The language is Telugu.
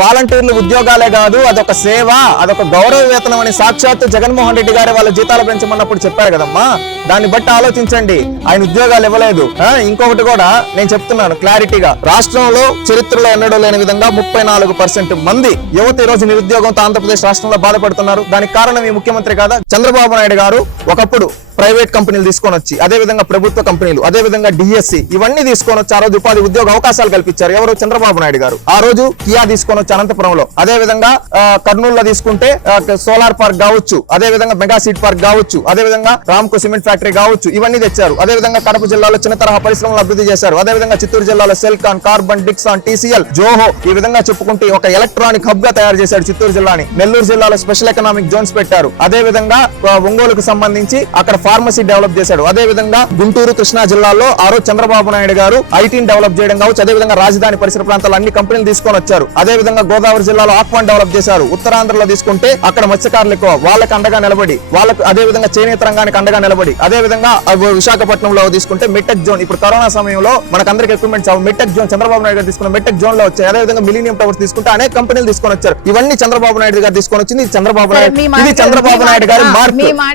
వాలంటీర్లు ఉద్యోగాలే కాదు, అదొక సేవ, అదొక గౌరవ వేతనం అని సాక్షాత్తు జగన్మోహన్ రెడ్డి గారు వాళ్ళ జీతాలు పెంచమన్నప్పుడు చెప్పారు కదమ్మా. దాన్ని బట్టి ఆలోచించండి. ఆయన ఉద్యోగాలు ఇవ్వలేదు. ఇంకొకటి కూడా నేను చెప్తున్నాను క్లారిటీగా, రాష్ట్రంలో చరిత్రలో ఎన్నడూ లేని విధంగా 34% మంది యువత ఈ రోజు నిరుద్యోగంతో ఆంధ్రప్రదేశ్ రాష్ట్రంలో బాధపడుతున్నారు. దానికి కారణం ఈ ముఖ్యమంత్రి కాదా? చంద్రబాబు నాయుడు గారు ఒకప్పుడు ప్రైవేట్ కంపెనీలు తీసుకొని వచ్చి, అదే విధంగా ప్రభుత్వ కంపెనీలు, అదే విధంగా డిఎస్సి ఇవన్నీ తీసుకొని వచ్చి ఆ రోజు ఉపాధి ఉద్యోగ అవకాశాలు కల్పించారు. ఎవరు? చంద్రబాబు నాయుడు గారు. ఆ రోజు కియా తీసుకొని వచ్చి అనంతపురంలో, అదే విధంగా కర్నూలులో తీసుకుంటే సోలార్ పార్క్ కావచ్చు, అదే విధంగా మెగా సీడ్ పార్క్ కావచ్చు, అదే విధంగా రామ్కో సిమెంట్ ఫ్యాక్టరీ కావచ్చు, ఇవన్నీ తెచ్చారు. అదే విధంగా కడప జిల్లాలో చిన్న తరహా పరిశ్రమలు అభివృద్ధి చేశారు. అదే విధంగా చిత్తూరు జిల్లాలో Celkon, carbon, Dixon, TCL, Zoho ఈ విధంగా చెప్పుకుంటే ఒక ఎలక్ట్రానిక్ హబ్ గా తయారు చేశాడు చిత్తూరు జిల్లాని. నెల్లూరు జిల్లాలో స్పెషల్ ఎకనామిక్ జోన్స్ పెట్టారు. అదే విధంగా ఒంగోలుకు సంబంధించి అక్కడ ఫార్మసీ డెవలప్ చేశాడు. అదే విధంగా గుంటూరు, కృష్ణా జిల్లాలో ఆ రోజు చంద్రబాబు నాయుడు గారు ఐటీని డెవలప్ చేయడం కావచ్చు, అదే విధంగా రాజధాని పరిసర ప్రాంతాల్లో అన్ని కంపెనీలు తీసుకొని వచ్చారు. అదే విధంగా గోదావరి జిల్లాలో ఆక్వాన్ డెవలప్ చేశారు. ఉత్తరాంధ్రలో తీసుకుంటే అక్కడ మత్స్యకారులు ఎక్కువ, వాళ్ళకి అండగా నిలబడి, వాళ్ళకు అదే విధంగా చేనేత రంగానికి అండగా నిలబడి, అదే విధంగా విశాఖపట్నంలో తీసుకుంటే మెటెక్ జోన్, ఇప్పుడు కరోనా సమయంలో మనకందరికి equipments MedTech zone Chandrababu Naidu గారు తీసుకున్న మెటెక్ జోన్ లో వచ్చాయి. అదే విధంగా మిలీనియం టవర్స్ తీసుకుంటే అనేక కంపెనీలు తీసుకొని వచ్చారు. ఇవన్నీ చంద్రబాబు నాయుడు గారు తీసుకొని వచ్చింది. చంద్రబాబు నాయుడు గారి మార్పు.